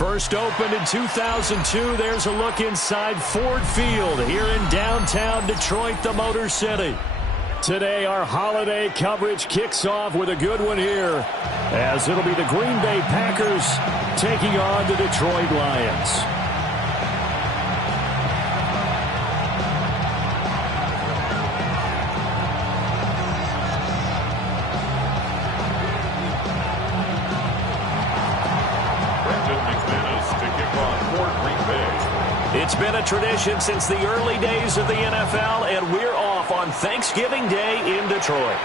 First opened in 2002. There's a look inside Ford Field here in downtown Detroit, the Motor City. Today, our holiday coverage kicks off with a good one here, as it'll be the Green Bay Packers taking on the Detroit Lions. It's been a tradition since the early days of the NFL, and we're off on Thanksgiving Day in Detroit.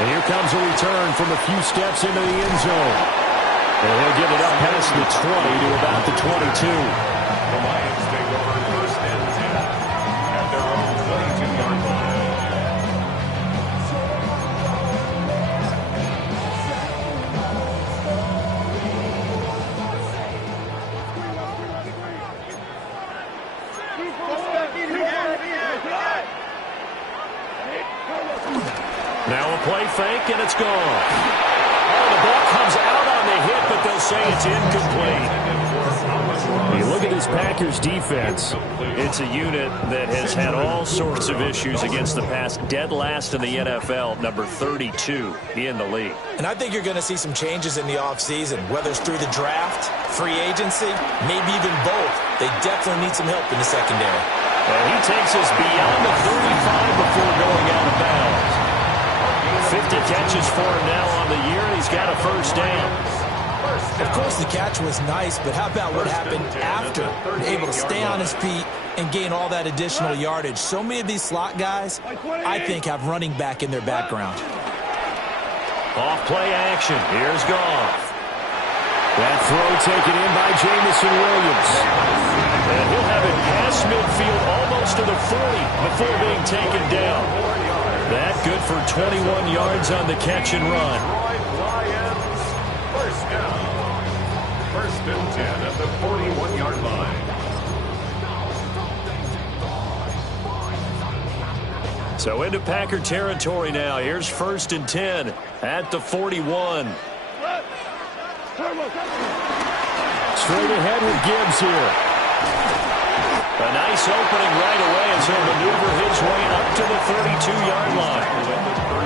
And here comes a return from a few steps into the end zone. And he'll get it up past the 20 to about the 22. The Lions take over first and 10 at their own 22-yard line. Now a play fake, and it's gone. Oh, the ball comes out on the hit, but they'll say it's incomplete. You look at this Packers defense, it's a unit that has had all sorts of issues against the pass, dead last in the NFL, number 32 in the league. And I think you're going to see some changes in the offseason, whether it's through the draft, free agency, maybe even both. They definitely need some help in the secondary. And he takes us beyond the 35 before going out of bounds. 50 catches for him now on the year, and he's got a first down. Of course, the catch was nice, but how about what happened after? Able to stay on his feet and gain all that additional yardage. So many of these slot guys, I think, have running back in their background. Off-play action. Here's Goff. That throw taken in by Jameson Williams. And he'll have it past midfield almost to the 40 before being taken down. That good for 21 yards on the catch and run. First down. First and 10 at the 41-yard line. So into Packer territory now. Here's first and 10 at the 41. Straight ahead with Gibbs here. A nice opening right away as he'll maneuver his way up to the 32-yard line.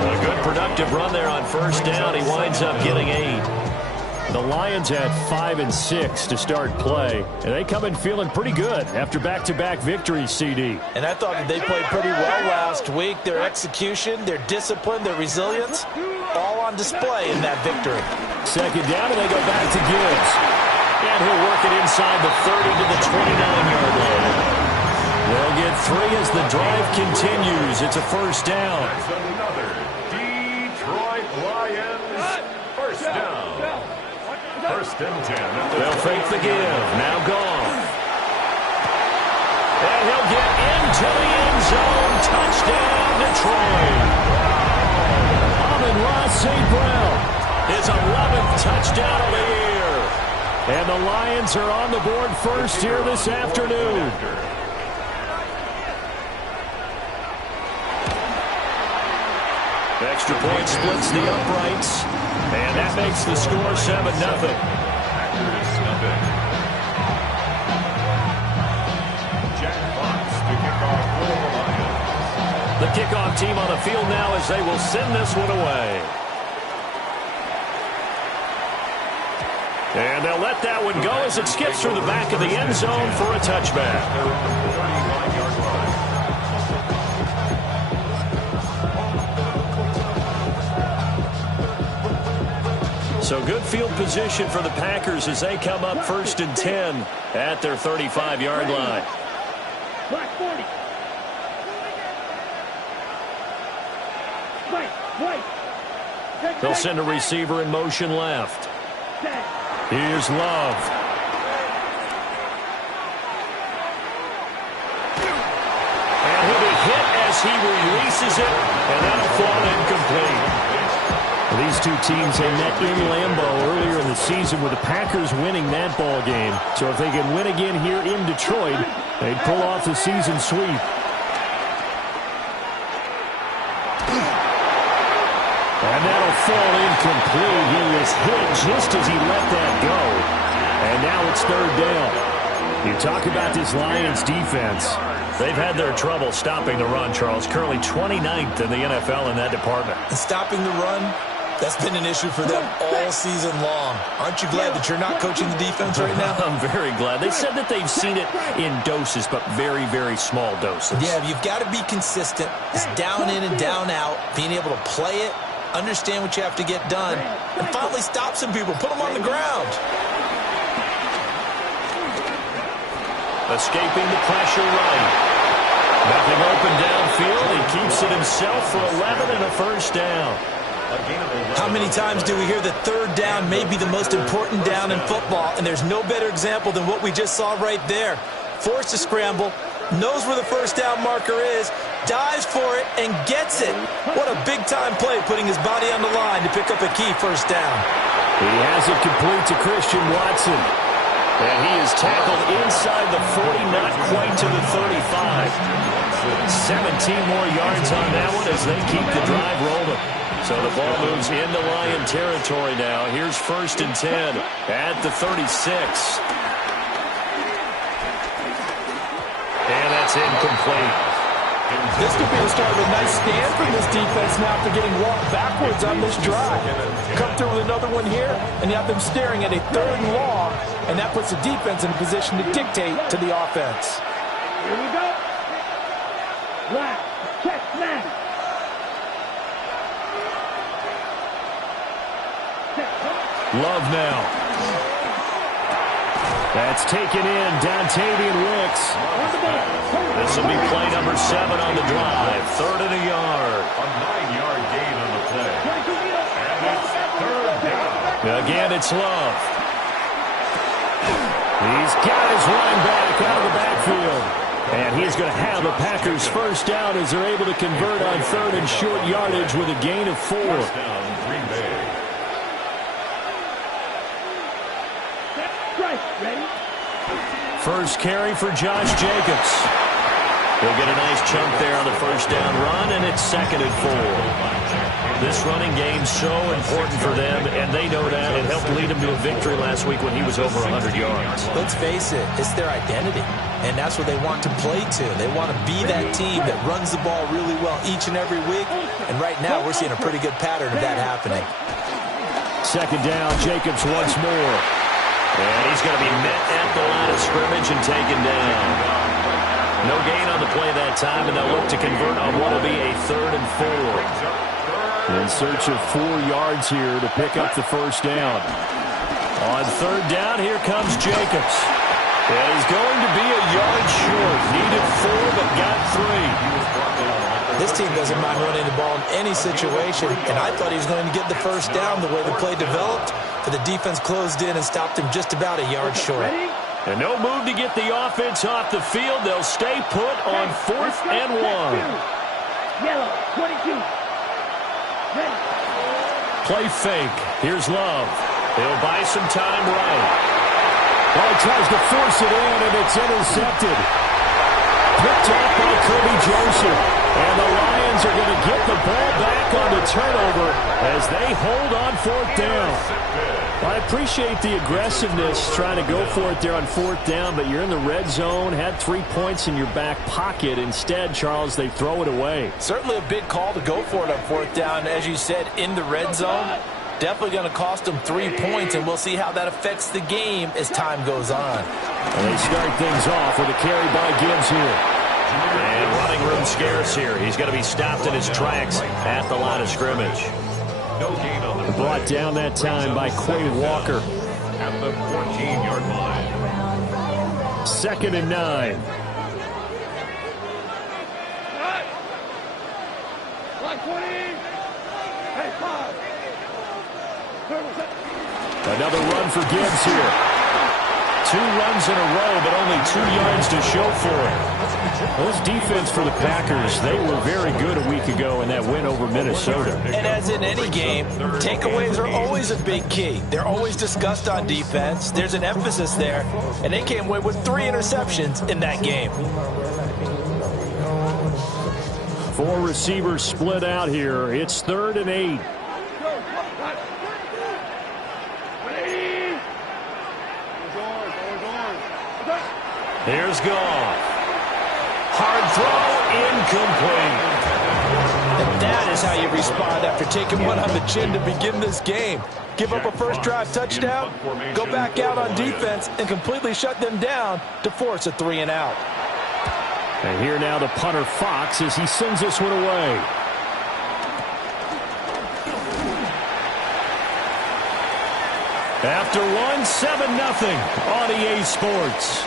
A good productive run there on first down. He winds up getting 8. The Lions had 5 and 6 to start play, and they come in feeling pretty good after back-to-back victories, CD. And I thought that they played pretty well last week. Their execution, their discipline, their resilience, all on display in that victory. Second down, and they go back to Gibbs. And he'll work it inside the 30 to the 29-yard line. They'll get 3 as the drive continues. It's a first down. That's another Detroit Lions first down. First and 10. They'll fake the give. Now Goff. And he'll get into the end zone. Touchdown, Detroit. Amon-Ra St. Brown, his 11th touchdown of the year. And the Lions are on the board first here this afternoon. Extra point splits the uprights. And that makes the score 7-0. Jack Fox to kick off for the Lions. The kickoff team on the field now as they will send this one away. And they'll let that one go as it skips through the back of the end zone for a touchback. So good field position for the Packers as they come up first and 10 at their 35-yard line. They'll send a receiver in motion left. Here's Love. And he'll be hit as he releases it, and that'll fall incomplete. These two teams, they met in Lambeau earlier in the season with the Packers winning that ball game. So if they can win again here in Detroit, they'd pull off the season sweep. And that'll fall incomplete. He was hit just as he let that go. And now it's third down. You talk about this Lions defense. They've had their trouble stopping the run, Charles. Currently 29th in the NFL in that department. And stopping the run, that's been an issue for them all season long. Aren't you glad that you're not coaching the defense right now? I'm very glad. They said that they've seen it in doses, but very, very small doses. Yeah, you've got to be consistent. It's down in and down out, being able to play it, understand what you have to get done, and finally stop some people, put them on the ground. Escaping the pressure right. Nothing open downfield. He keeps it himself for 11 and a first down. How many times do we hear that third down may be the most important down in football, and there's no better example than what we just saw right there. Forced to scramble, knows where the first down marker is, dives for it, and gets it. What a big-time play, putting his body on the line to pick up a key first down. He has it complete to Christian Watson. And he is tackled inside the 40, not quite to the 35. 17 more yards on that one as they keep the drive rolling. So the ball moves into Lion territory now. Here's 1st and 10 at the 36. And that's incomplete. This could be the start of a nice stand from this defense now after getting walked backwards on this drive. Come through with another one here, and you have them staring at a 3rd and long, and that puts the defense in a position to dictate to the offense. Here we go. Black, check, snap. Love now. That's taken in. Dontavian Wicks. This will be play number 7 on the drive. 3rd and a yard. A 9-yard gain on the play. And it's 3rd down. Again, it's Love. He's got his running back out of the backfield. And he's going to have the Packers first down as they're able to convert on 3rd and short yardage with a gain of 4. First down, Green Bay. First carry for Josh Jacobs. He'll get a nice chunk there on the first down run, and it's 2nd and 4. This running game's so important for them, and they know that. It helped lead them to a victory last week when he was over 100 yards. Let's face it, it's their identity, and that's what they want to play to. They want to be that team that runs the ball really well each and every week, and right now we're seeing a pretty good pattern of that happening. 2nd down, Jacobs once more. And he's going to be met at the line of scrimmage and taken down. No gain on the play that time, and they'll look to convert on what will be a 3rd and 4. In search of 4 yards here to pick up the first down. On 3rd down, here comes Jacobs. And he's going to be a yard short. Needed 4, but got 3. This team doesn't mind running the ball in any situation, and I thought he was going to get the first down the way the play developed, but the defense closed in and stopped him just about a yard short. And no move to get the offense off the field. They'll stay put on 4th and 1. Yellow, 22. Ready. Play fake. Here's Love. He'll buy some time right. Oh, he tries to force it in, and it's intercepted. Picked off by Kirby Joseph. And the Lions are going to get the ball back on the turnover as they hold on 4th down. I appreciate the aggressiveness trying to go for it there on 4th down, but you're in the red zone, had 3 points in your back pocket. Instead, Charles, they throw it away. Certainly a big call to go for it on 4th down. As you said, in the red zone, definitely going to cost them 3 points, and we'll see how that affects the game as time goes on. And they start things off with a carry by Gibbs here. And running room scarce here. He's going to be stopped in his tracks at the line of scrimmage. No gain on the play. Brought down that time by Quay Walker. At the 14-yard line. 2nd and 9. Another run for Gibbs here. 2 runs in a row, but only 2 yards to show for it. Those defense for the Packers, they were very good a week ago in that win over Minnesota. And as in any game, takeaways are always a big key. They're always discussed on defense. There's an emphasis there, and they came away with 3 interceptions in that game. 4 receivers split out here. It's 3rd and 8. Here's Goff. Hard throw, incomplete. And that is how you respond after taking one on the chin to begin this game. Give up a first drive touchdown, go back out on defense, and completely shut them down to force a 3-and-out. And here now the punter Fox as he sends this one away. After one, 7-0 on EA Sports.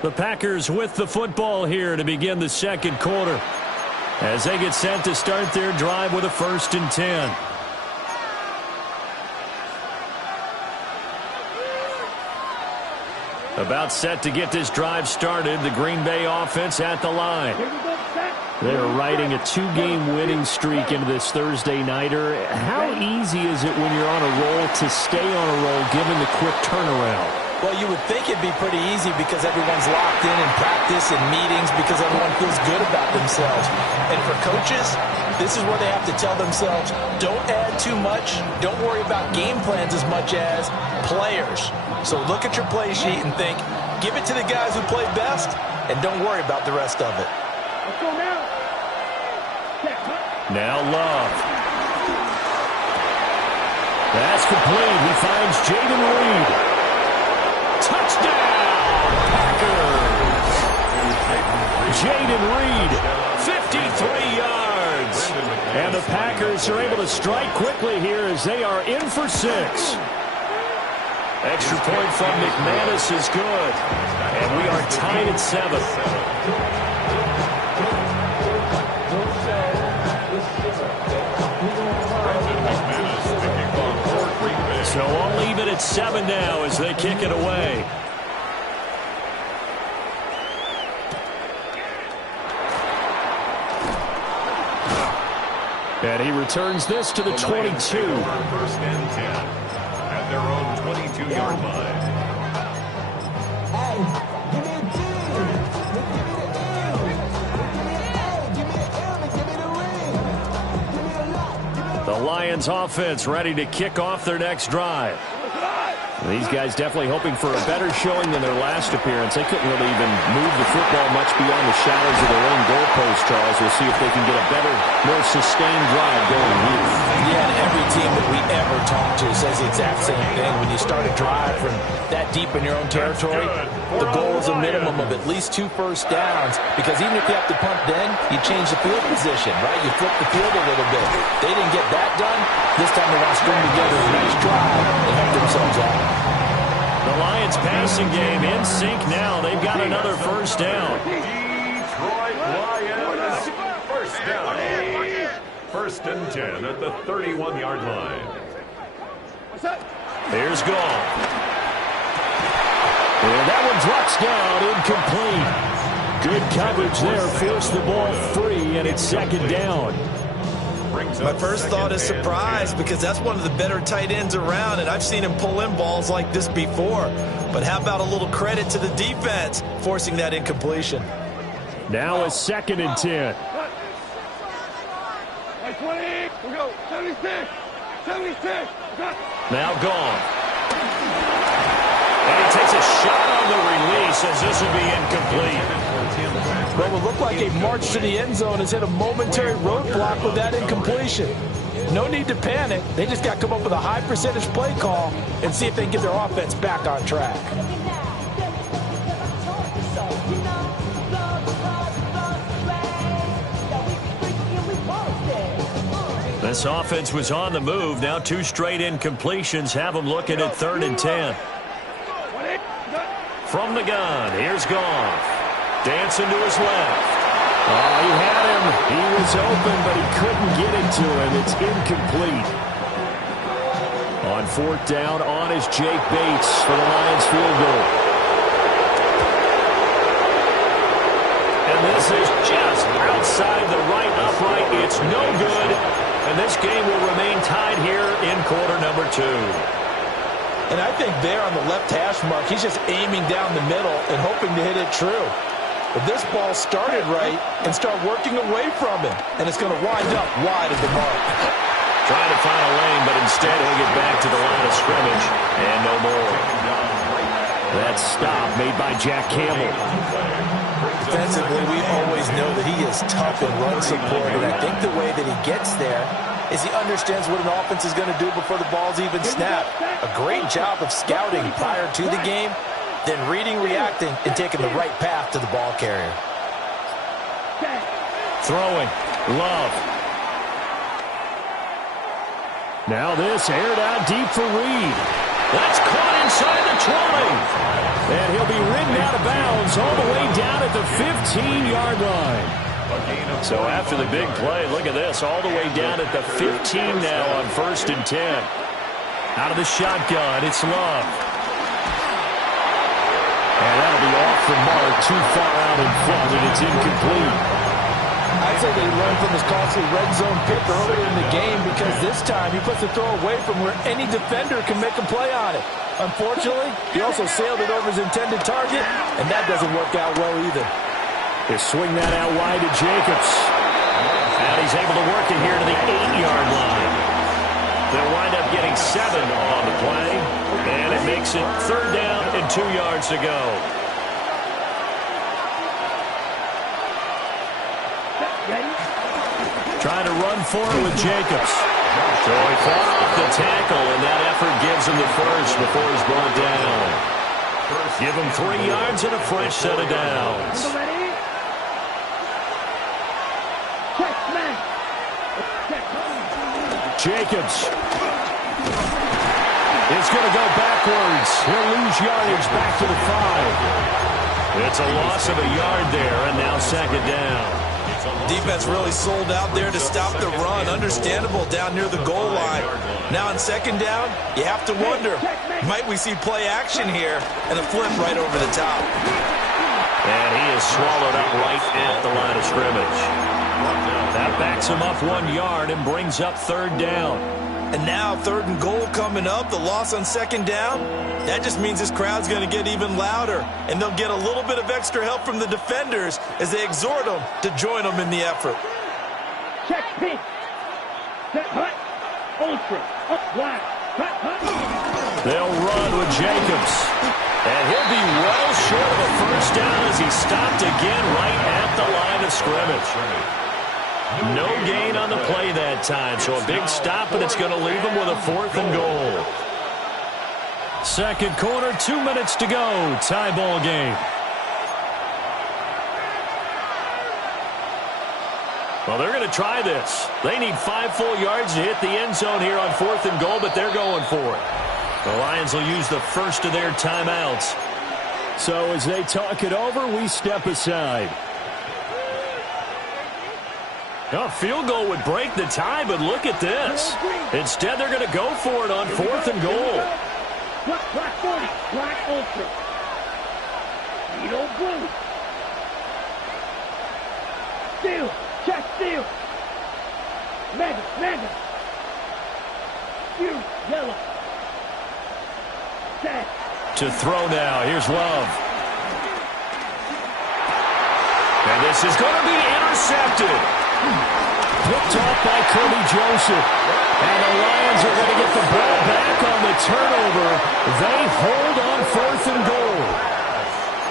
The Packers with the football here to begin the second quarter as they get set to start their drive with a 1st and 10. About set to get this drive started, the Green Bay offense at the line. They are riding a 2-game winning streak into this Thursday nighter. How easy is it when you're on a roll to stay on a roll given the quick turnaround? Well, you would think it'd be pretty easy because everyone's locked in practice and meetings because everyone feels good about themselves. And for coaches, this is where they have to tell themselves, don't add too much, don't worry about game plans as much as players. So look at your play sheet and think, give it to the guys who play best, and don't worry about the rest of it. Let's go now. Now Love. That's complete. He finds Jayden Reed. Touchdown, Packers! Jayden Reed, 53 yards. And the Packers are able to strike quickly here as they are in for 6. Extra point from McManus is good. And we are tied at 7. So I'll leave it at 7 now as they kick it away. And he returns this to the 22. 1st and 10 at their own 22-yard line. The Lions offense ready to kick off their next drive. These guys definitely hoping for a better showing than their last appearance. They couldn't really even move the football much beyond the shadows of their own goalpost, Charles. We'll see if they can get a better, more sustained drive going here. Yeah, and every team that we ever talk to says the exact same thing. When you start a drive from that deep in your own territory, the goal is a minimum of at least 2 first downs, because even if you have to punt then, you change the field position, right? You flip the field a little bit. They didn't get that done. This time they want to string together a nice drive and help themselves out. The Lions passing game in sync now. They've got another first down. Detroit Lions, first down. 1st and 10 at the 31-yard line. Here's Goff. And that one drops down, incomplete. Good coverage there, forced the ball free, and it's 2nd down. My first thought is surprise, because that's one of the better tight ends around, and I've seen him pull in balls like this before. But how about a little credit to the defense forcing that incompletion? Now a 2nd and 10. 20, we go, 76, 76. Now Goff. And he takes a shot on the release as this will be incomplete. Well, it looked like a march to the end zone has hit a momentary roadblock with that incompletion. No need to panic. They just got to come up with a high percentage play call and see if they can get their offense back on track. This offense was on the move. Now 2 straight incompletions have them looking at 3rd and 10. From the gun, here's Goff. Dancing to his left. Oh, he had him. He was open, but he couldn't get it to him. It's incomplete. On 4th down, on is Jake Bates for the Lions field goal. And this is just outside the right upright. It's no good. And this game will remain tied here in quarter number 2. And I think there on the left hash mark, he's just aiming down the middle and hoping to hit it true. But this ball started right and start working away from him. And it's going to wind up wide of the mark. Trying to find a lane, but instead he'll get back to the line of scrimmage. And no more. That stop made by Jack Campbell. Defensively, we always know that he is tough in run support, and I think the way that he gets there is he understands what an offense is going to do before the ball's even snapped. A great job of scouting prior to the game, then reading, reacting, and taking the right path to the ball carrier. Throwing. Love. Now this aired out deep for Reed. That's caught inside the 20. And he'll be ridden out of bounds all the way down at the 15-yard line. So after the big play, look at this, all the way down at the 15 now on 1st and 10. Out of the shotgun, it's Love. And that'll be off the mark, too far out in front, and it's incomplete. I'd say that he learned from his costly red zone pick earlier in the game, because this time he puts the throw away from where any defender can make a play on it. Unfortunately, he also sailed it over his intended target, and that doesn't work out well either. They swing that out wide to Jacobs. And he's able to work it here to the 8-yard line. They'll wind up getting 7 on the play, and it makes it 3rd down and 2 yards to go. Trying to run forward with Jacobs. So he fought off the tackle, and that effort gives him the first before he's brought down. Give him 3 yards and a fresh set of downs. Jacobs is going to go backwards. He'll lose yardage back to the 5. It's a loss of a yard there, and now 2nd down. Defense really sold out there to stop the run. Understandable down near the goal line. Now on 2nd down, you have to wonder, might we see play action here and a flip right over the top? And he is swallowed up right at the line of scrimmage. That backs him up 1 yard and brings up 3rd down. And now 3rd and goal coming up, the loss on 2nd down. That just means this crowd's going to get even louder, and they'll get a little bit of extra help from the defenders as they exhort them to join them in the effort. Check pitch. Set hut. Ultra. Up wide. Hut, hut. They'll run with Jacobs. And he'll be well short of a 1st down as he stopped again right at the line of scrimmage. No gain on the play that time, so a big stop, and it's going to leave him with a 4th and goal. 2nd quarter, 2 minutes to go. Tie ball game. Well, they're going to try this. They need 5 full yards to hit the end zone here on 4th and goal, but they're going for it. The Lions will use the first of their timeouts. So as they talk it over, we step aside. A field goal would break the tie, but look at this. Instead, they're going to go for it on 4th and goal. Black 40. Black ultra. Needle blue. Steal. Check steal. Mega. Mega. Huge. Yellow. Set. To throw now. Here's Love. And this is going to be intercepted. Picked off by Kirby Joseph. And the Lions are going to get the ball back on the turnover. They hold on 4th and goal.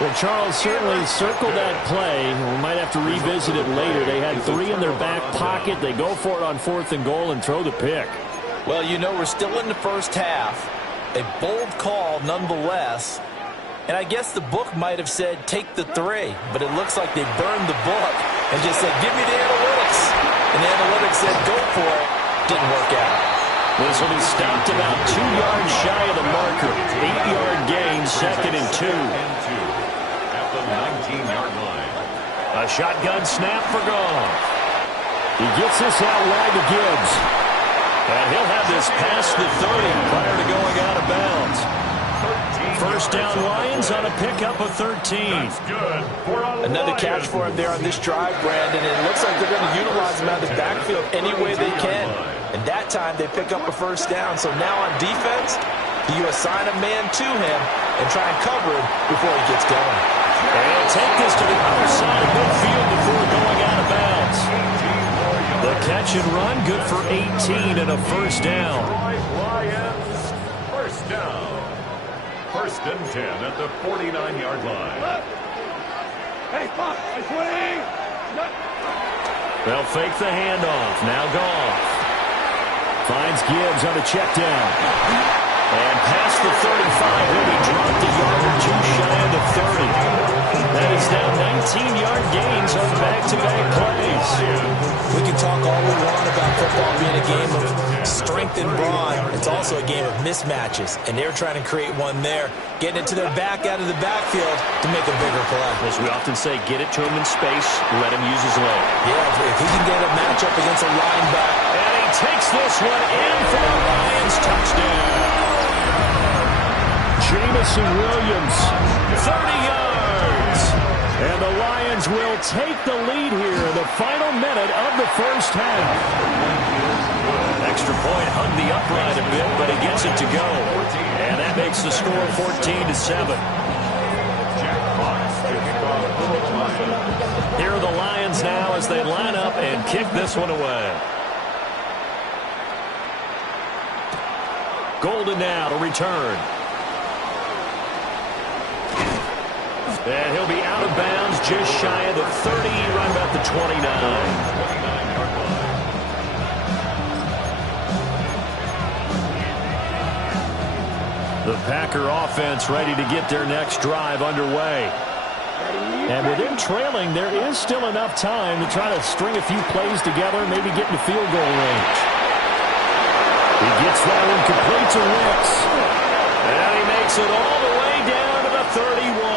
Well, Charles certainly circled that play. We might have to revisit it later. They had 3 in their back pocket. They go for it on 4th and goal and throw the pick. Well, you know, we're still in the first half. A bold call nonetheless. And I guess the book might have said take the 3, but it looks like they burned the book and just said give me the analytics. And the analytics said go for it. Didn't work out. This will be stopped about 2 yards shy of the marker. 8-yard gain, 2nd and 2. At the 19-yard line. A shotgun snap for Goff. He gets this out wide to Gibbs. And he'll have this past the 30 prior to going out of bounds. 1st down Lions on a pickup of 13. That's good. Another catch for him there on this drive, Brandon. And it looks like they're going to utilize him out of the backfield any way they can. And that time they pick up a 1st down. So now on defense, you assign a man to him and try and cover him before he gets going. And he'll take this to the other side of midfield before going out of bounds. The catch and run, good for 18 and a first down. Lions, first down. First and 10 at the 49-yard line. Hey, Pop, I swing. They'll fake the handoff. Now Goff finds Gibbs on a check down. And past the 35, when he dropped a yard or two shy of the 30. That is now 19-yard gains on back-to-back plays. We can talk all we want about football being a game of strength and brawn. It's also a game of mismatches, and they're trying to create one there, getting it to their back out of the backfield to make a bigger play. As we often say, get it to him in space, let him use his leg. Yeah, if he can get a matchup against a linebacker. And he takes this one in for the Lions touchdown. Jamison Williams, 30 yards. And the Lions will take the lead here in the final minute of the first half. Extra point hung the upright a bit, but he gets it to go. And that makes the score 14-7. Here are the Lions now as they line up and kick this one away. Golden now to return. And he'll be out of bounds just shy of the 30, right about the 29. The Packer offense ready to get their next drive underway. And with them trailing, there is still enough time to try to string a few plays together, maybe get into field goal range. He gets that one complete to Wicks. And he makes it all the way down to the 31.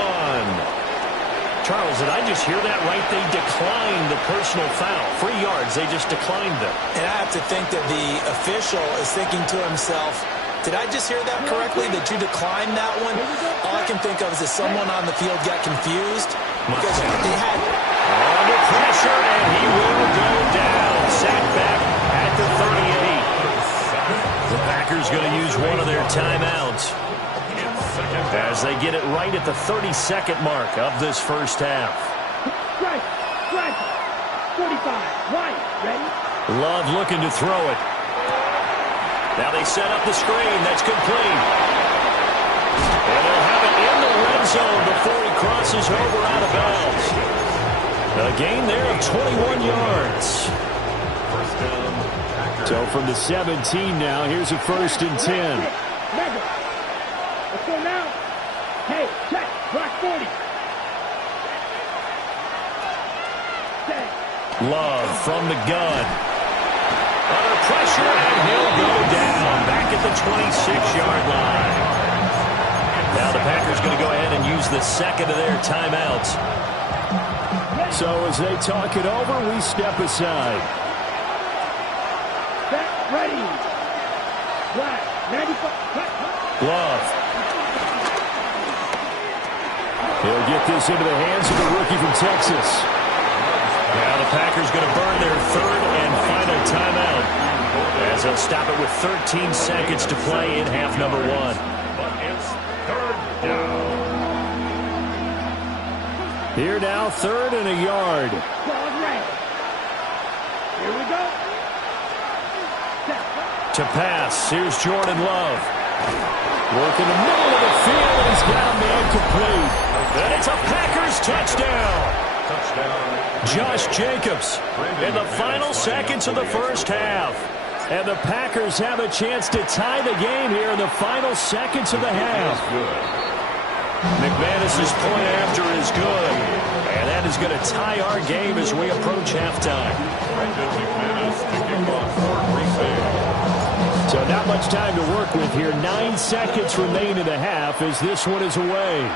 Charles, did I just hear that right? They declined the personal foul. 3 yards, they just declined them. And I have to think that the official is thinking to himself, did I just hear that correctly, that you declined that one? All I can think of is that someone on the field got confused. Because they had... Under pressure, and he will go down. Sacked back at the 38. The Packers going to use one of their timeouts as they get it right at the 32nd mark of this first half. Strike, 45, right, ready? Love looking to throw it. Now they set up the screen. That's complete. And they'll have it in the red zone before he crosses over out of bounds. A gain there of 21 yards. So from the 17 now, here's a first and 10. Let's go now. Hey, check. Block 40. Love from the gun. Under pressure, and he'll go down. Back at the 26-yard line. Now the Packers going to go ahead and use the second of their timeouts. So as they talk it over, we step aside. Set, ready. Black, 95. Love. He'll get this into the hands of the rookie from Texas. Now the Packers going to burn their third and final timeout as they'll stop it with 13 seconds to play in half number 1. But it's third down. Here now, 3rd and a yard. Ball ready. Here we go. Set. To pass, here's Jordan Love. Working the middle of the field, and he's got a man complete. And it's a Packers touchdown. Josh Jacobs in the final seconds of the first half. And the Packers have a chance to tie the game here in the final seconds of the half. McManus's point after is good. And that is going to tie our game as we approach halftime. So not much time to work with here. 9 seconds remain in the half as this one is away.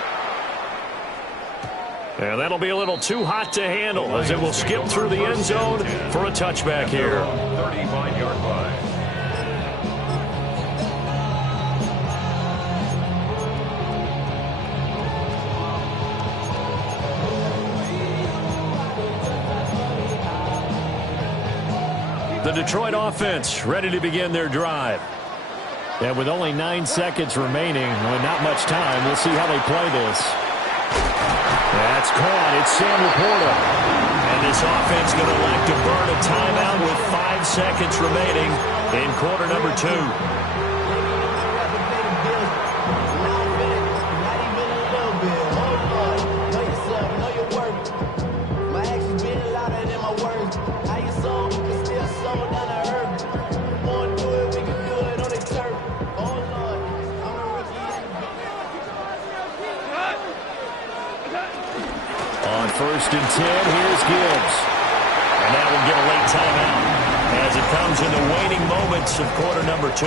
And that'll be a little too hot to handle as it will skip through the end zone for a touchback here. 35-yard line. The Detroit offense ready to begin their drive. And with only 9 seconds remaining, with not much time, we'll see how they play this. That's caught. It's Sam Laporta. And this offense going to elect to burn a timeout with 5 seconds remaining in quarter number 2. On 1st and 10, here's Gibbs. And that will get a late timeout as it comes in the waning moments of quarter number 2.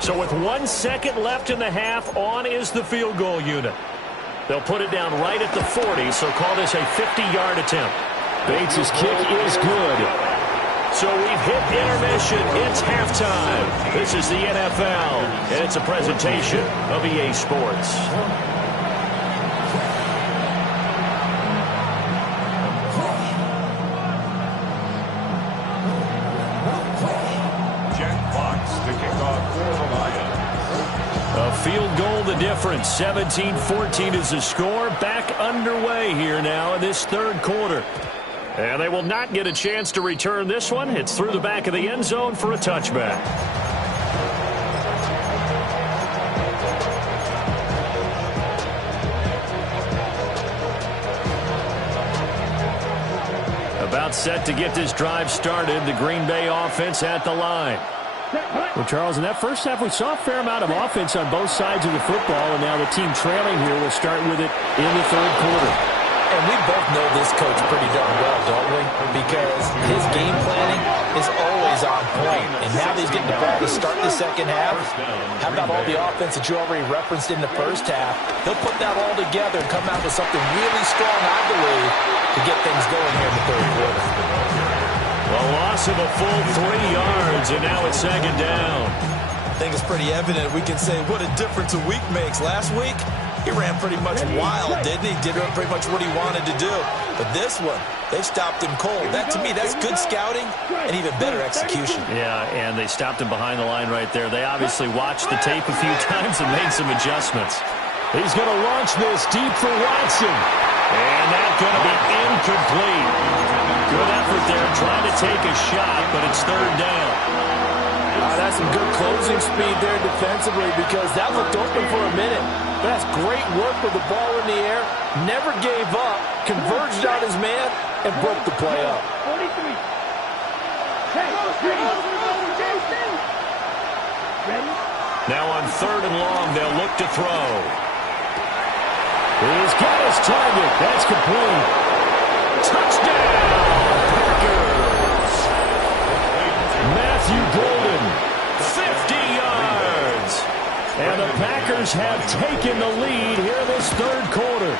So with 1 second left in the half, on is the field goal unit. They'll put it down right at the 40, so call this a 50-yard attempt. Bates' kick is good. So we've hit intermission. It's halftime. This is the NFL, and it's a presentation of EA Sports. A field goal the difference. 17-14 is the score. Back underway here now in this 3rd quarter. And they will not get a chance to return this one. It's through the back of the end zone for a touchback. About set to get this drive started. The Green Bay offense at the line. Well, Charles, in that first half, we saw a fair amount of offense on both sides of the football, and now the team trailing here will start with it in the 3rd quarter. And we both know this coach pretty darn well, don't we? Because his game planning is always on point. And now that he's getting the ball to start the 2nd half, how about all the offense that you already referenced in the 1st half? He'll put that all together and come out with something really strong, I believe, to get things going here in the 3rd quarter. A loss of a full 3 yards, and now it's 2nd down. I think it's pretty evident we can say what a difference a week makes. Last week, he ran pretty much wild, didn't he? Did pretty much what he wanted to do. But this one, they stopped him cold. That, to me, that's good scouting and even better execution. Yeah, and they stopped him behind the line right there. They obviously watched the tape a few times and made some adjustments. He's going to launch this deep for Watson. And that's going to be incomplete. Good effort there, trying to take a shot, but it's 3rd down. That's some good closing speed there defensively because that looked open for a minute. But that's great work with the ball in the air. Never gave up, converged on his man, and broke the play up. 43. Ready? Now on 3rd and long, they'll look to throw. He's got his target. That's complete. Touchdown, Packers. Matthew Golden, 50 yards. And the Packers have taken the lead here in this 3rd quarter.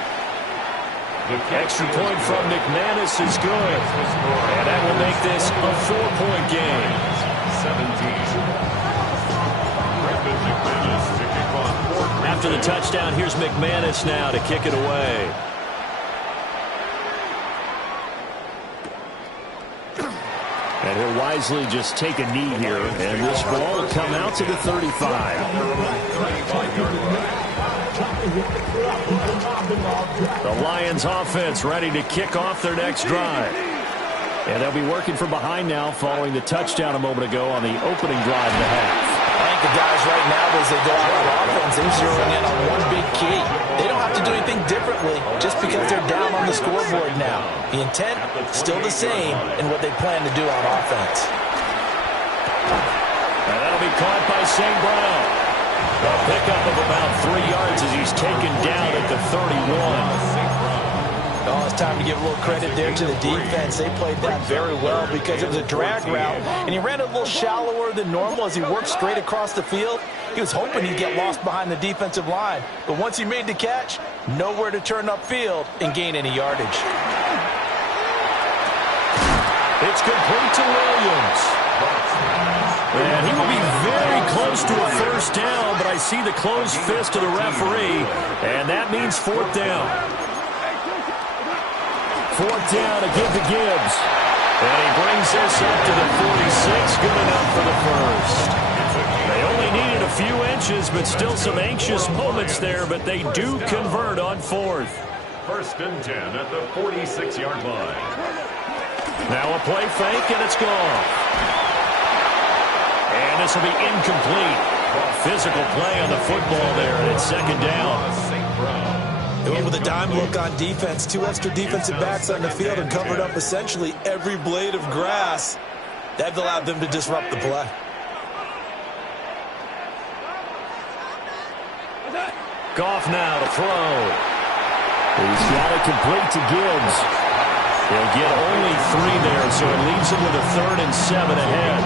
The extra point from McManus is good. And that will make this a 4-point game. 17. After the touchdown, here's McManus now to kick it away. And he'll wisely just take a knee here, and this ball will come out to the 35. The Lions offense ready to kick off their next drive. And they'll be working from behind now following the touchdown a moment ago on the opening drive of the half. I think the guys right now, as they go out on offense, they're zeroing in on one big key. They don't have to do anything differently just because they're down on the scoreboard now. The intent, still the same in what they plan to do on offense. And that'll be caught by St. Brown. A pickup of about 3 yards as he's taken down at the 31. Oh, it's time to give a little credit there to the defense. They played that very well because it was a drag route, and he ran a little shallower than normal as he worked straight across the field. He was hoping he'd get lost behind the defensive line, but once he made the catch, nowhere to turn upfield and gain any yardage. It's complete to Williams. And he will be very close to a 1st down, but I see the closed fist of the referee, and that means 4th down. 4th down to give to Gibbs. And he brings this up to the 46. Good enough for the 1st. They only needed a few inches, but still some anxious moments there, but they do convert on 4th. First and 10 at the 46-yard line. Now a play fake, and it's gone. And this will be incomplete. Physical play on the football there, and it's second down. St. Brown. They went with a dime look on defense. 2 extra defensive backs on the field and covered up essentially every blade of grass. That allowed them to disrupt the play. Goff now to throw. He's got it complete to Gibbs. He'll get only 3 there, so it leaves him with a 3rd and 7 ahead.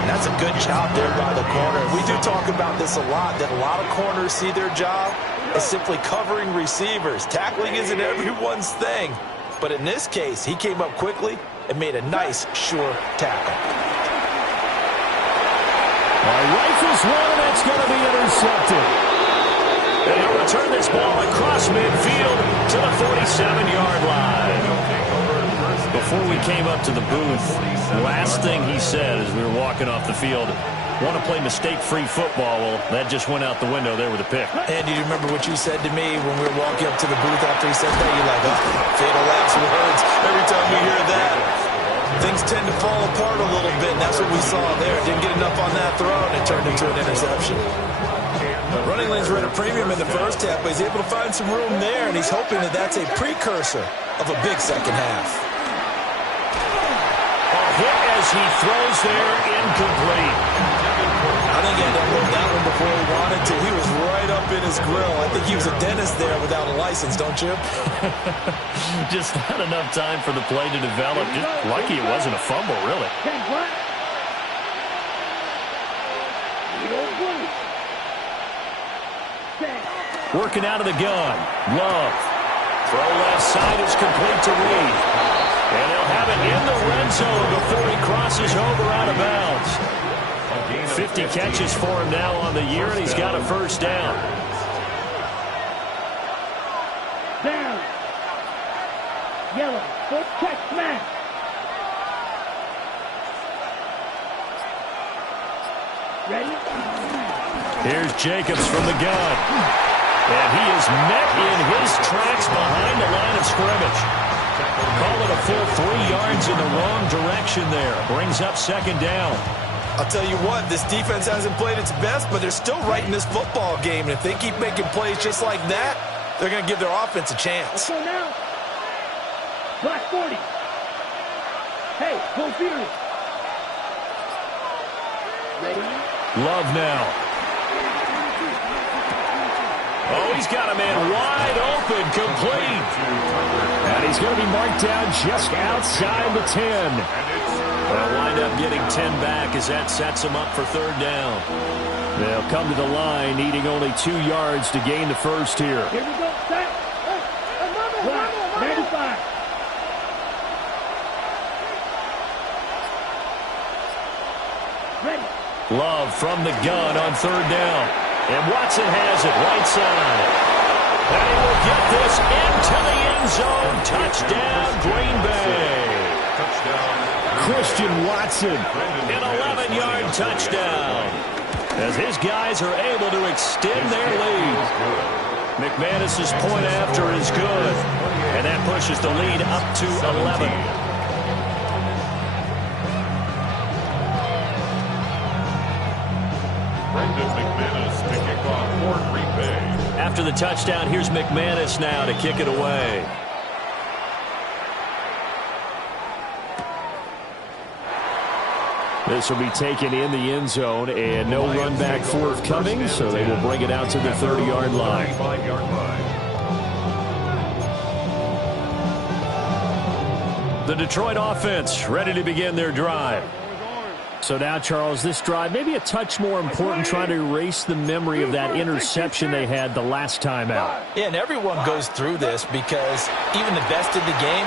And that's a good job there by the corner. We do talk about this a lot, that a lot of corners see their job as simply covering receivers. Tackling isn't everyone's thing. But in this case, he came up quickly and made a nice, sure tackle. Rifles one, and it's going to be intercepted. And he'll return this ball across midfield to the 47-yard line. Before we came up to the booth, the last thing he said as we were walking off the field, want to play mistake-free football. Well, that just went out the window there with a pick. And do you remember what you said to me when we were walking up to the booth after he said that? You're like, oh, fatal last words. Every time we hear that, things tend to fall apart a little bit, and that's what we saw there. Didn't get enough on that throw, and it turned into an interception. Running lanes were at a premium in the first half, but he's able to find some room there, and he's hoping that that's a precursor of a big second half. A hit as he throws there, incomplete. I think he had to unload that one before he wanted to. He was right up in his grill. I think he was a dentist there without a license, don't you? Just not enough time for the play to develop. Just lucky it wasn't a fumble, really. Working out of the gun. Love. Throw left side is complete to Reed. And he'll have it in the red zone before he crosses over out of bounds. 50 catches for him now on the year, and he's got a first down. Down. Yellow. Foot check smash. Ready? Here's Jacobs from the gun. And he is met in his tracks behind the line of scrimmage. Call it a full 3 yards in the wrong direction there. Brings up second down. I'll tell you what, this defense hasn't played its best, but they're still right in this football game. And if they keep making plays just like that, they're going to give their offense a chance. So now, Black 40. Hey, go Fury. Ready? Love now. Oh, he's got a man wide open, complete. And he's going to be marked down just outside the 10. They'll wind up getting 10 back as that sets him up for third down. They'll come to the line needing only 2 yards to gain the first here. Here we go. Set. Black 95. Ready. Love from the gun on third down. And Watson has it right side. And he will get this into the end zone. Touchdown, Green Bay. Christian Watson. An 11-yard touchdown. As his guys are able to extend their lead. McManus's point after is good. And that pushes the lead up to 11. After the touchdown, here's McManus now to kick it away. This will be taken in the end zone, and no run back forthcoming, so they will bring it out to the 30-yard line. The Detroit offense ready to begin their drive. So now, Charles, this drive maybe a touch more important, trying to erase the memory of that interception they had the last time out. Yeah, and everyone goes through this because even the best in the game,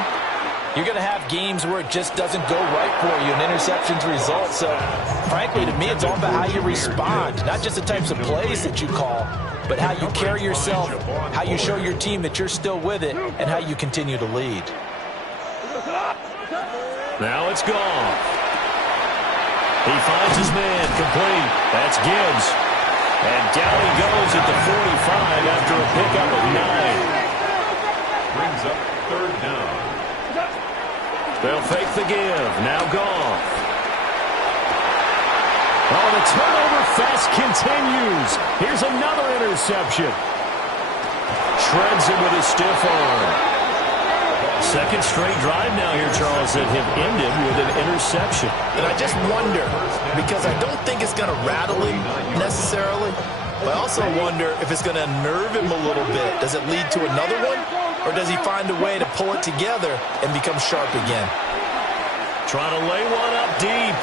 you're going to have games where it just doesn't go right for you, and interceptions result. So, frankly, to me, it's all about how you respond, not just the types of plays that you call, but how you carry yourself, how you show your team that you're still with it, and how you continue to lead. Now it's gone. He finds his man, complete. That's Gibbs. And down he goes at the 45 after a pickup of 9. up third down. They'll fake the give. Now Goff. Oh, the turnover fest continues. Here's another interception. Shreds him with his stiff arm. Second straight drive now here, Charles, that have ended with an interception. And I just wonder, because I don't think it's going to rattle him necessarily, but I also wonder if it's going to unnerve him a little bit. Does it lead to another one, or does he find a way to pull it together and become sharp again? Trying to lay one up deep.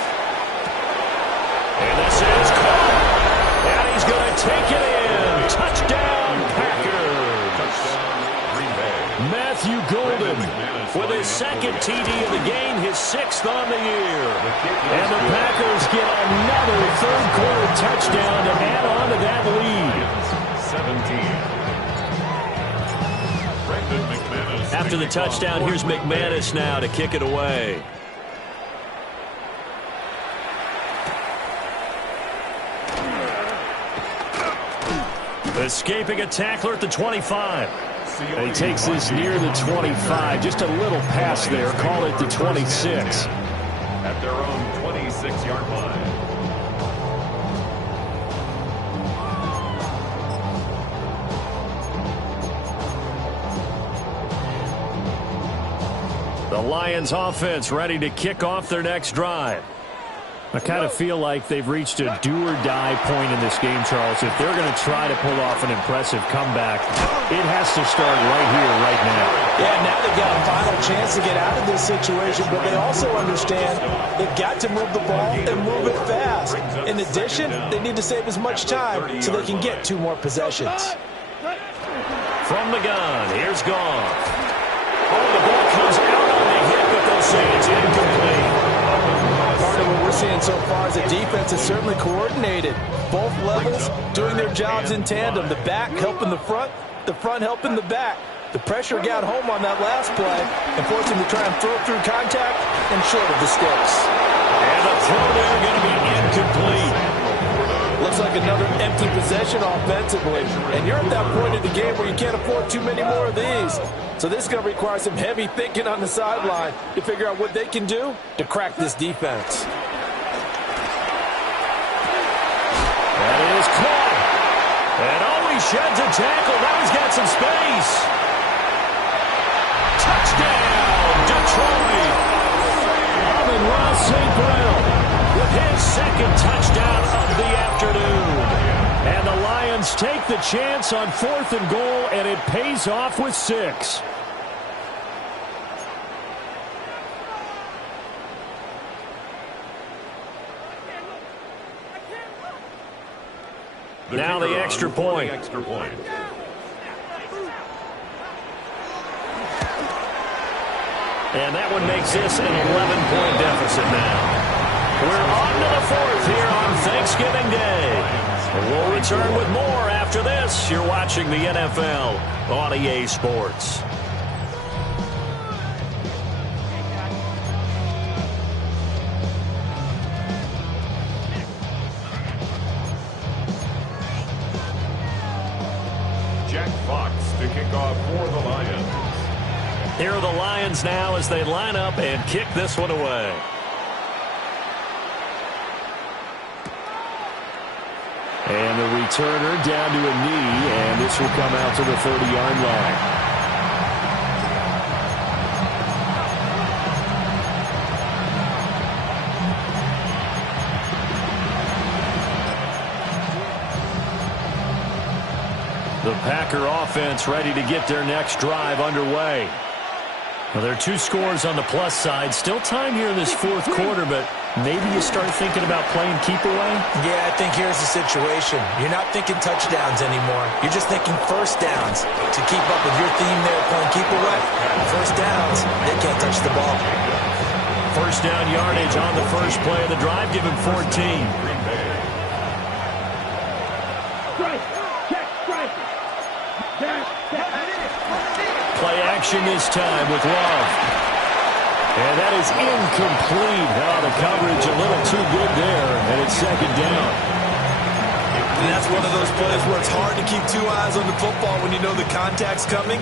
And this is caught. And he's going to take it in. Touchdown, Packers. Touchdown, Green Bay. Matthew Golden with his second TD of the game, his sixth on the year. And the Packers get another third-quarter touchdown to add on to that lead. 17. After the touchdown, here's McManus now to kick it away. Escaping a tackler at the 25. And he takes this near the 25. Just a little pass there. Call it the 26. At their own 26-yard line. The Lions offense ready to kick off their next drive. I kind of feel like they've reached a do-or-die point in this game, Charles. If they're going to try to pull off an impressive comeback, it has to start right here, right now. Yeah, now they've got a final chance to get out of this situation, but they also understand they've got to move the ball and move it fast. In addition, they need to save as much time so they can get 2 more possessions. From the gun, here's Goff. Oh, the ball comes out on the hit, but they'll say it's incomplete. Part of what we're seeing so far is the defense is certainly coordinated. Both levels doing their jobs in tandem. The back helping the front helping the back. The pressure got home on that last play and forced him to try and throw through contact and short of the sticks. And the throw there going to be incomplete. Looks like another empty possession offensively. And you're at that point in the game where you can't afford too many more of these. So this is going to require some heavy thinking on the sideline to figure out what they can do to crack this defense. That is caught. And oh, he sheds a tackle. Now he's got some space. Touchdown, Detroit. Amon-Ra St. Brown with his second touchdown of the afternoon. And the Lions take the chance on 4th and goal, and it pays off with 6. Now the extra point. And that one makes this an 11-point deficit now. We're on to the 4th here on Thanksgiving Day. We'll return with more after this. You're watching the NFL on EA Sports. Jack Fox to kick off for the Lions. Here are the Lions now as they line up and kick this one away. And the returner down to a knee, and this will come out to the 30-yard line. The Packer offense ready to get their next drive underway. Well, there are 2 scores on the plus side. Still time here in this 4th quarter, but maybe you start thinking about playing keep away? Yeah, I think here's the situation. You're not thinking touchdowns anymore. You're just thinking first downs. To keep up with your theme there, playing keep away, first downs, they can't touch the ball. First down yardage on the first play of the drive. Give him 14. Play action this time with Love. And that is incomplete. Oh, the coverage a little too good there, and it's second down. And that's one of those plays where it's hard to keep 2 eyes on the football when you know the contact's coming.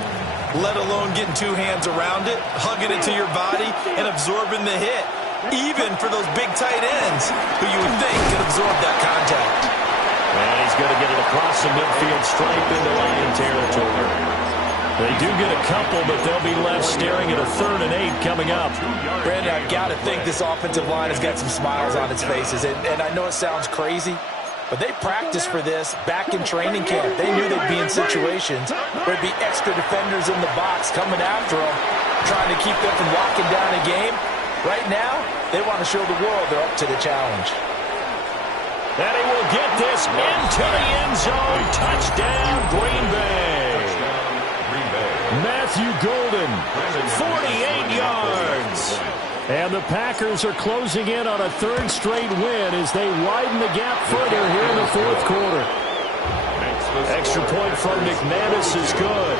let alone getting two hands around it, hugging it to your body, and absorbing the hit, even for those big tight ends who you would think could absorb that contact. And he's going to get it across the midfield stripe into Lion territory. They do get a couple, but they'll be left staring at a 3rd and 8 coming up. Brandon, I've got to think this offensive line has got some smiles on its faces. And I know it sounds crazy, but they practiced for this back in training camp. They knew they'd be in situations where there'd be extra defenders in the box coming after them, trying to keep them from locking down a game. Right now, they want to show the world they're up to the challenge. And he will get this into the end zone. Touchdown, Green Bay. Matthew Golden, 48 yards. And the Packers are closing in on a 3rd straight win as they widen the gap further here in the 4th quarter. Extra point from McManus is good.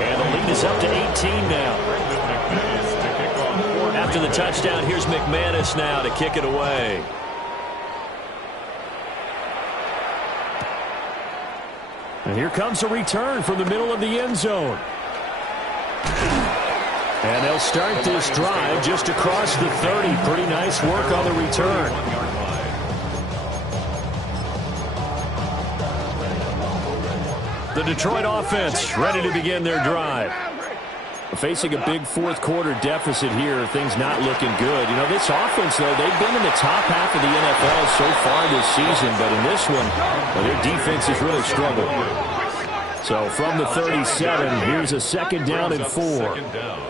And the lead is up to 18 now. After the touchdown, here's McManus now to kick it away. And here comes a return from the middle of the end zone. And they'll start this drive just across the 30. Pretty nice work on the return. The Detroit offense ready to begin their drive. Facing a big 4th quarter deficit here, things not looking good. You know, this offense, though, they've been in the top half of the NFL so far this season, but in this one, well, their defense has really struggled. So from the 37, here's a 2nd down and 4. 2nd down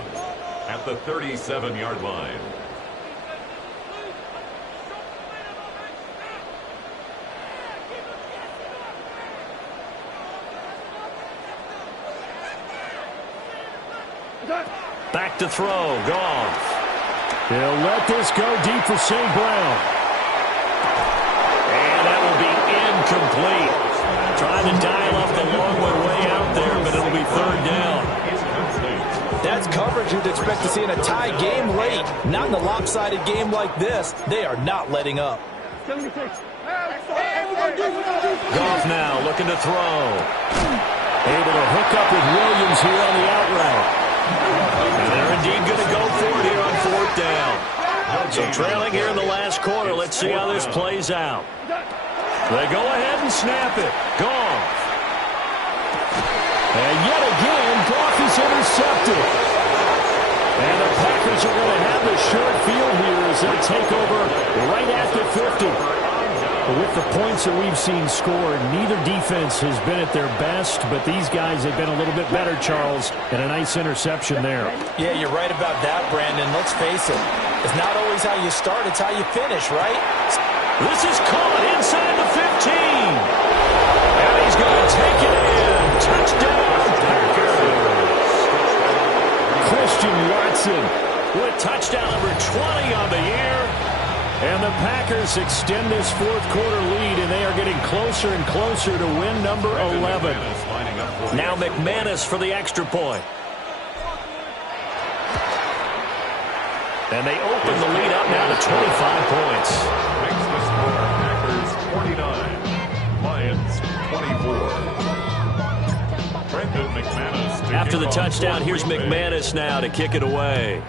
at the 37-yard line. Back to throw. Goff. He'll let this go deep for St. Brown. And that will be incomplete. Trying to dial up the long way out there, but it'll be 3rd down. That's coverage you'd expect to see in a tie game late. Not in a lopsided game like this. They are not letting up. Goff now looking to throw. Able to hook up with Williams here on the out route. And they're indeed going to go for it here on 4th down. So trailing here in the last quarter. Let's see how this plays out. They go ahead and snap it. Goff. And yet again, Goff is intercepted. And the Packers are going to have the short field here as they take over right at the 50. With the points that we've seen scored, neither defense has been at their best, but these guys have been a little bit better, Charles, and a nice interception there. Yeah, you're right about that, Brandon. Let's face it. It's not always how you start, it's how you finish, right? This is caught inside the 15. And he's going to take it in. Touchdown, Packers. Christian Watson with touchdown number 20 on the year. And the Packers extend this 4th quarter lead, and they are getting closer and closer to win number 11. Now McManus for the extra point. And they open the lead up now to 25 points. Makes the score Packers 49, Lions 24. Brendan McManus. After the touchdown, here's McManus now to kick it away.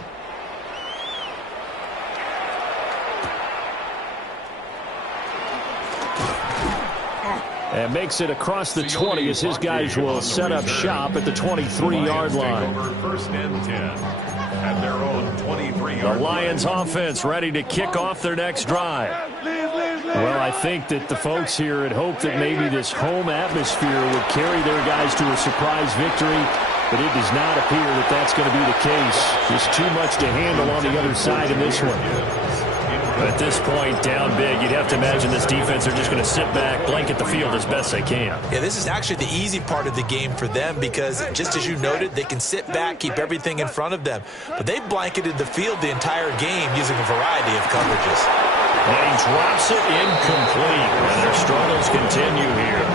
And makes it across the 20 as his guys will set up shop at the 23-yard line. First and 10 at their own 23-yard. The Lions offense ready to kick off their next drive. Well, I think that the folks here had hoped that maybe this home atmosphere would carry their guys to a surprise victory, but it does not appear that that's going to be the case. There's too much to handle on the other side in this one. But at this point, down big, you'd have to imagine this defense are just going to sit back, blanket the field as best they can. Yeah, this is actually the easy part of the game for them because, just as you noted, they can sit back, keep everything in front of them. But they blanketed the field the entire game using a variety of coverages. And he drops it incomplete, and their struggles continue here.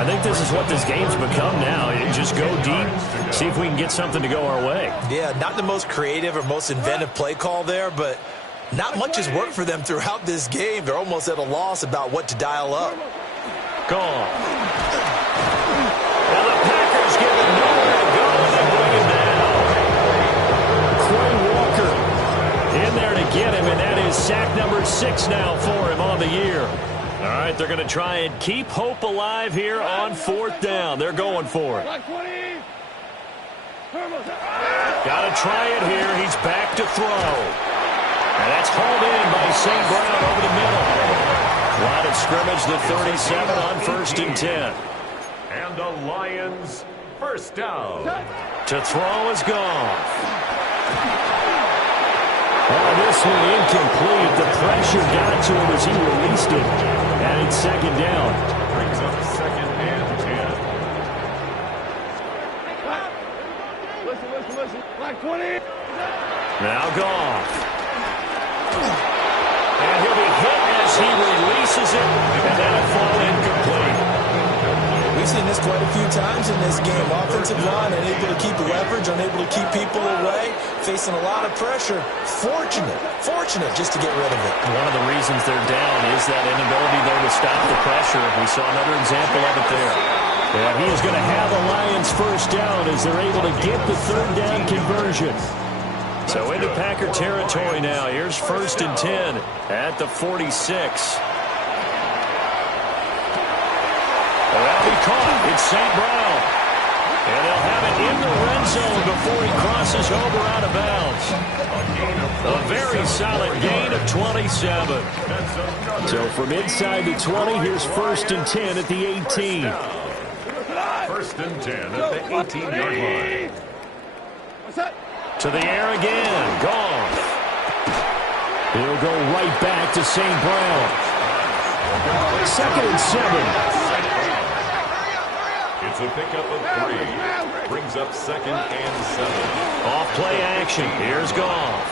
I think this is what this game's become now. Just go deep, see if we can get something to go our way. Yeah, not the most creative or most inventive play call there, but not much has worked for them throughout this game. They're almost at a loss about what to dial up. Gone. And the Packers give it no they're going to try and keep hope alive here on 4th down. They're going for it. Got to try it here. He's back to throw. And that's hauled in by St. Brown over the middle. Line of scrimmage, the 37 on 1st and 10. And the Lions, first down. To throw is gone. Oh, this one incomplete. The pressure got to him as he released it. And it's 2nd down. Brings up 2nd and 10. Listen. Black 20. Now Goff. And he'll be hit as he releases it, and that'll fall incomplete. We've seen this quite a few times in this game. Offensive line unable to keep leverage, unable to keep people away, facing a lot of pressure. Fortunate just to get rid of it. One of the reasons they're down is that inability, though, to stop the pressure. We saw another example of it there. And he is going to have the Lions first down as they're able to get the 3rd down conversion. So into Packer territory now. Here's 1st and 10 at the 46. Well, he caught. It's St. Brown. And they'll have it in the red zone before he crosses over out of bounds. A very solid gain of 27. So from inside the 20, here's 1st and 10 at the 18. 1st and 10 at the 18-yard line. To the air again. Goff. He'll go right back to St. Brown. 2nd and 7. It's a pickup of 3. Brings up 2nd and 7. Off play action. Here's Goff.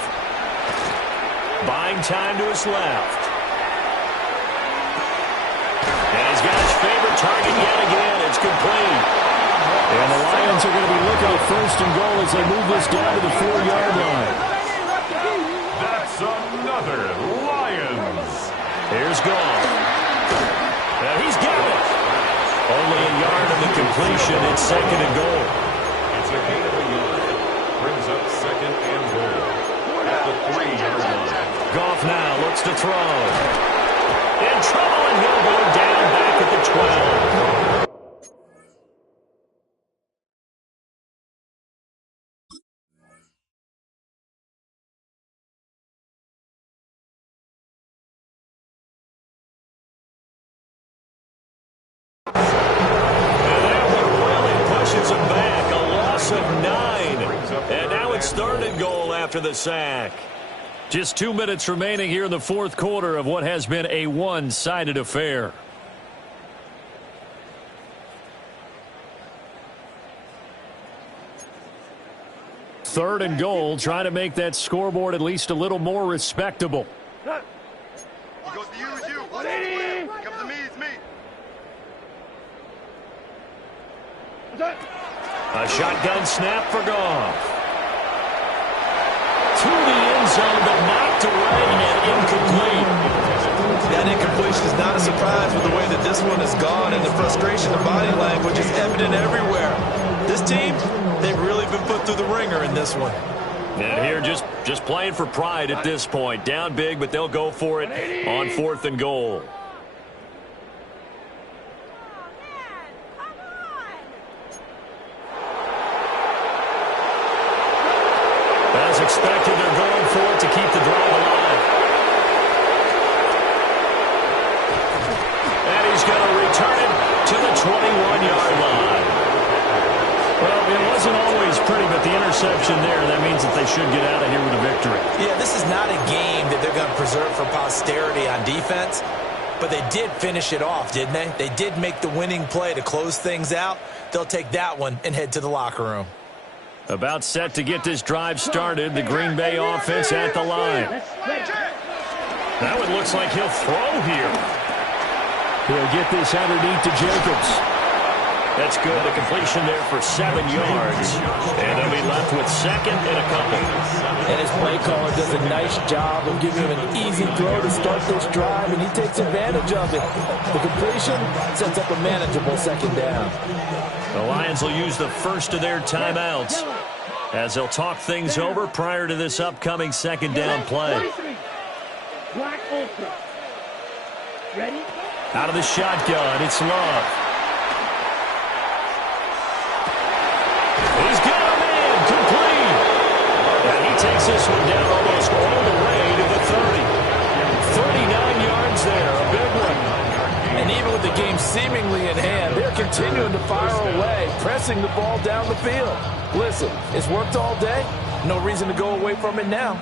Buying time to his left. And he's got his favorite target yet again. It's complete. And the Lions are going to be looking at 1st and goal as they move this down to the 4-yard line. That's another Lions. Here's Goff. And he's got it. Only a yard of the completion. It's 2nd and goal. It's a gain of a yard. Brings up 2nd and goal at the 3-yard line. Goff now looks to throw. In trouble, and he'll go down back at the 12. After the sack. Just 2 minutes remaining here in the 4th quarter of what has been a one-sided affair. Third and goal, trying to make that scoreboard at least a little more respectable. He goes to you. Come to me, it's me. A shotgun snap for Goff. To the end zone, but knocked away and incomplete. That incompletion is not a surprise with the way that this one has gone, and the frustration of body language is evident everywhere. This team, they've really been put through the ringer in this one. And here just playing for pride at this point. Down big, but they'll go for it on 4th and goal. As expected, they're going for it to keep the drive alive. And he's going to return it to the 21-yard line. Well, it wasn't always pretty, but the interception there, that means that they should get out of here with a victory. Yeah, this is not a game that they're going to preserve for posterity on defense, but they did finish it off, didn't they? They did make the winning play to close things out. They'll take that one and head to the locker room. About set to get this drive started. The Green Bay offense at the line. That one looks like he'll throw here. He'll get this underneath to Jacobs. That's good. The completion there for 7 yards. And they'll be left with 2nd and a couple. And his play caller does a nice job of giving him an easy throw to start this drive, and he takes advantage of it. The completion sets up a manageable 2nd down. The Lions will use the first of their timeouts as they'll talk things over prior to this upcoming 2nd down play. Black Ultra. Ready? Out of the shotgun, it's Love. He's got a man, complete. And he takes this one down almost all the way to the 30. 39 yards there, a big one. And even with the game seemingly in hand, they're continuing to fire away, pressing the ball down the field. Listen, it's worked all day. No reason to go away from it now.